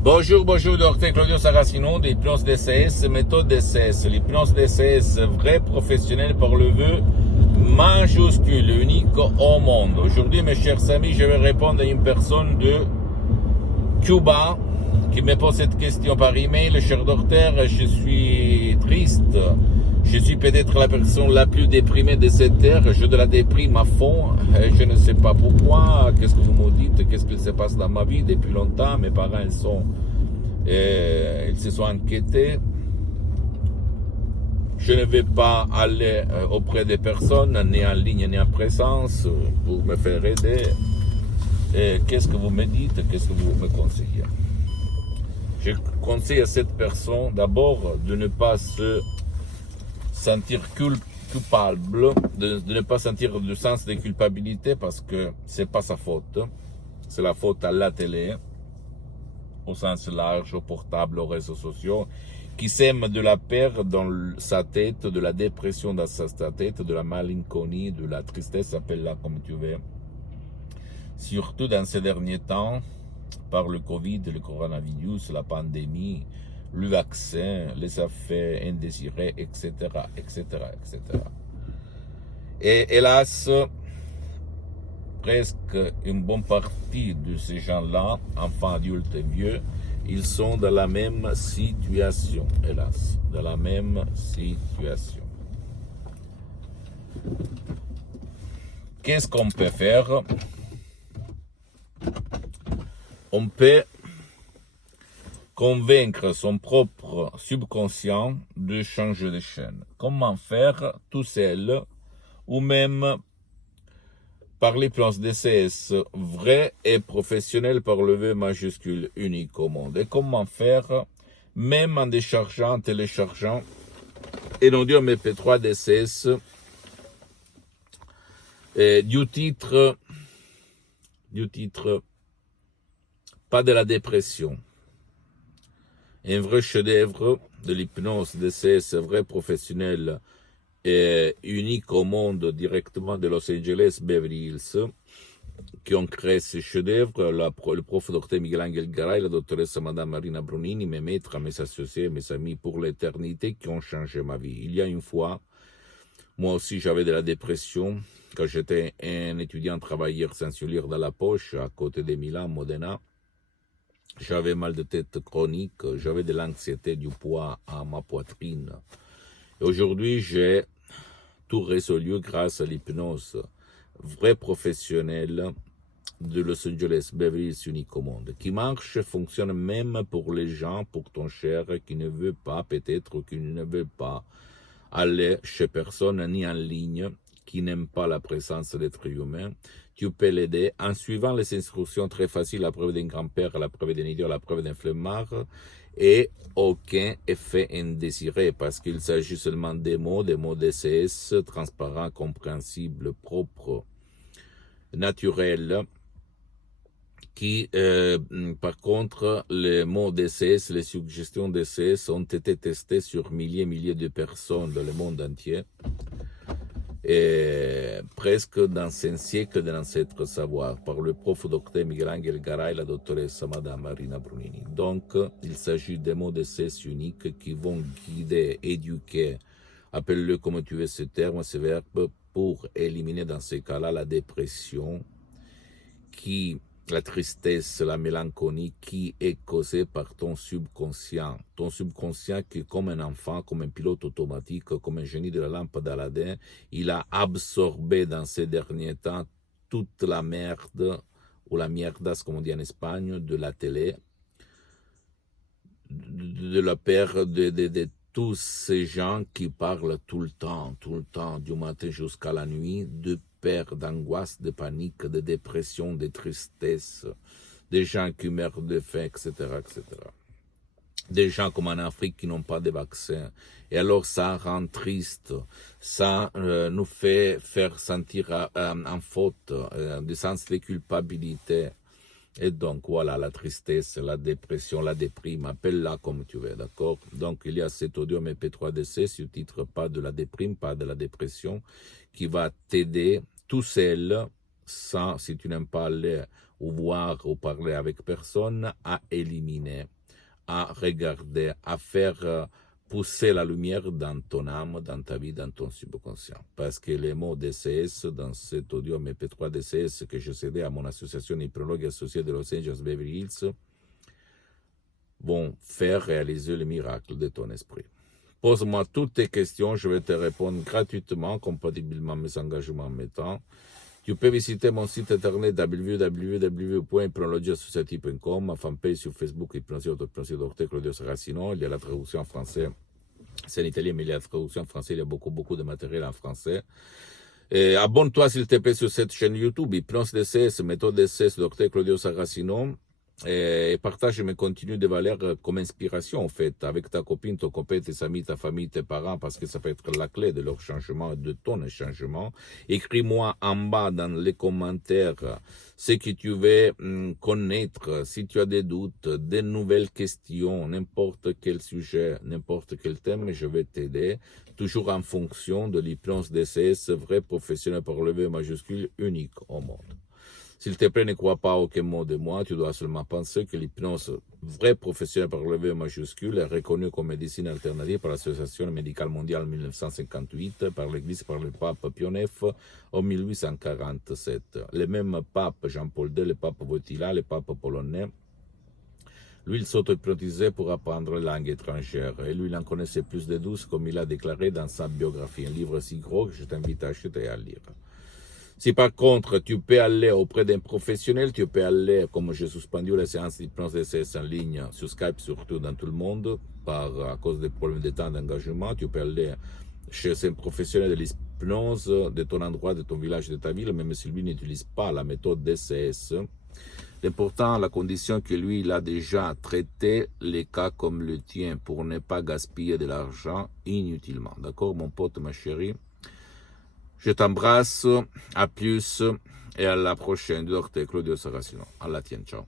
Bonjour, docteur Claudio Saracino de l'hypnose DCS, méthode DCS. L'hypnose DCS, vrai professionnel par le vœu majuscule, unique au monde. Aujourd'hui, mes chers amis, je vais répondre à une personne de Cuba qui me pose cette question par email. Cher docteur, je suis triste. Je suis peut-être la personne la plus déprimée de cette terre. Je de la déprime à fond. Je ne sais pas pourquoi. Qu'est-ce que vous me dites? Qu'est-ce qu'il se passe dans ma vie depuis longtemps? Mes parents, ils se sont inquiétés. Je ne vais pas aller auprès des personnes, ni en ligne, ni en présence, pour me faire aider. Qu'est-ce que vous me dites? Qu'est-ce que vous me conseillez? Je conseille à cette personne d'abord de ne pas se sentir coupable, de ne pas sentir le sens de culpabilité parce que c'est pas sa faute. C'est la faute à la télé, au sens large, au portable, aux réseaux sociaux, qui sème de la peur dans sa tête, de la dépression dans sa tête, de la malinconie, de la tristesse, appelle-la comme tu veux. Surtout dans ces derniers temps, par le Covid, le coronavirus, la pandémie, le vaccin, les effets indésirés, etc., etc., etc. Et hélas, presque une bonne partie de ces gens-là, enfants, adultes et vieux, ils sont dans la même situation, hélas, dans la même situation. Qu'est-ce qu'on peut faire? On peut convaincre son propre subconscient de changer de chaîne. Comment faire tout seul ou même par l'hypnose DCS vrai et professionnel par le V majuscule unique au monde. Et comment faire même en déchargeant, téléchargeant et non dire MP3 DCS du titre pas de la dépression. Un vrai chef-d'œuvre de l'hypnose DCS, vrai professionnel et unique au monde directement de Los Angeles, Beverly Hills, qui ont créé ce chef-d'œuvre, le prof Dr Miguel Angel Garay, la doctoresse Madame Marina Brunini, mes maîtres, mes associés, mes amis pour l'éternité qui ont changé ma vie. Il y a une fois, moi aussi j'avais de la dépression, quand j'étais un étudiant travailleur sans lire dans la poche, à côté de Milan, Modena. J'avais mal de tête chronique, j'avais de l'anxiété, du poids à ma poitrine. Et aujourd'hui, j'ai tout résolu grâce à l'hypnose vrai professionnel de Los Angeles, Beverly Hills unique au monde, qui marche, fonctionne même pour les gens, pour ton cher, qui ne veut pas, peut-être, qui ne veut pas aller chez personne, ni en ligne, qui n'aime pas la présence d'êtres humains. Tu peux l'aider en suivant les instructions très faciles, la preuve d'un grand-père, la preuve d'un idiot, la preuve d'un flemmard, et aucun effet indésiré, parce qu'il s'agit seulement des mots DCS, transparents, compréhensibles, propres, naturels, qui, par contre, les mots DCS, les suggestions DCS ont été testées sur milliers et milliers de personnes dans le monde entier, et presque dans un siècle de l'ancêtre savoir, par le prof Dr Miguel Angel Garay et la doctoresse Madame Marina Brunini. Donc, il s'agit des mots DCS uniques qui vont guider, éduquer, appelle-le comme tu veux ce terme, ce verbe, pour éliminer dans ces cas-là la dépression, la tristesse, la mélancolie qui est causée par ton subconscient. Ton subconscient qui est comme un enfant, comme un pilote automatique, comme un génie de la lampe d'Aladin, il a absorbé dans ces derniers temps toute la merde, ou la mierdas comme on dit en Espagne, de la télé, de la peur de tous ces gens qui parlent tout le temps, du matin jusqu'à la nuit, de peur, d'angoisse, de panique, de dépression, de tristesse, des gens qui meurent de faim, etc., etc. Des gens comme en Afrique qui n'ont pas de vaccin. Et alors ça rend triste, ça nous fait faire sentir en faute, du sens de culpabilité. Et donc, voilà, la tristesse, la dépression, la déprime, appelle-la comme tu veux, d'accord? Donc, il y a cet audio MP3DC sur le titre Pas de la déprime, pas de la dépression, qui va t'aider tout seul, sans, si tu n'aimes pas aller ou voir ou parler avec personne, à éliminer, à regarder, à faire pousser la lumière dans ton âme, dans ta vie, dans ton subconscient. Parce que les mots DCS, dans cet audio MP3 DCS que je cédais à mon association hypnologue associée de Los Angeles Beverly Hills, vont faire réaliser le miracle de ton esprit. Pose-moi toutes tes questions, je vais te répondre gratuitement, compatiblement à mes engagements en mes temps. Tu peux visiter mon site internet www.hypnologieassociative.com, ma fanpage sur Facebook, Hypnosie Dr Claudio Saracino. Il y a la traduction en français, c'est en italien, mais il y a la traduction en français, il y a beaucoup de matériel en français. Et abonne-toi s'il te plaît sur cette chaîne YouTube, Hypnose DCS, méthode DCS, Dr Claudio Saracino. Et partage mes contenus de valeur comme inspiration, en fait, avec ta copine, ton copain, tes amis, ta famille, tes parents, parce que ça peut être la clé de leur changement, de ton changement. Écris-moi en bas dans les commentaires ce que tu veux connaître, si tu as des doutes, des nouvelles questions, n'importe quel sujet, n'importe quel thème, je vais t'aider, toujours en fonction de l'hypnose DCS, vrai professionnel par le V majuscule, unique au monde. S'il te plaît, ne crois pas aucun mot de moi, tu dois seulement penser que l'hypnose vrai professionnel par le V majuscule est reconnue comme médecine alternative par l'Association médicale mondiale en 1958, par l'Église, par le pape Pie IX en 1847. Le même pape Jean-Paul II, le pape Wojtyła, le pape polonais, lui, il s'auto-hypnotisait pour apprendre les langues étrangères. Et lui, il en connaissait plus de 12, comme il a déclaré dans sa biographie. Un livre si gros que je t'invite à acheter et à lire. Si par contre, tu peux aller auprès d'un professionnel, tu peux aller, comme j'ai suspendu les séances d'hypnose DCS en ligne, sur Skype surtout dans tout le monde, à cause des problèmes de temps d'engagement, tu peux aller chez un professionnel de l'hypnose de ton endroit, de ton village, de ta ville, même si lui n'utilise pas la méthode DCS. L'important, la condition que lui, il a déjà traité les cas comme le tien pour ne pas gaspiller de l'argent inutilement. D'accord, mon pote, ma chérie? Je t'embrasse, à plus et à la prochaine, Dr Claudio Saracino. À la tienne, ciao.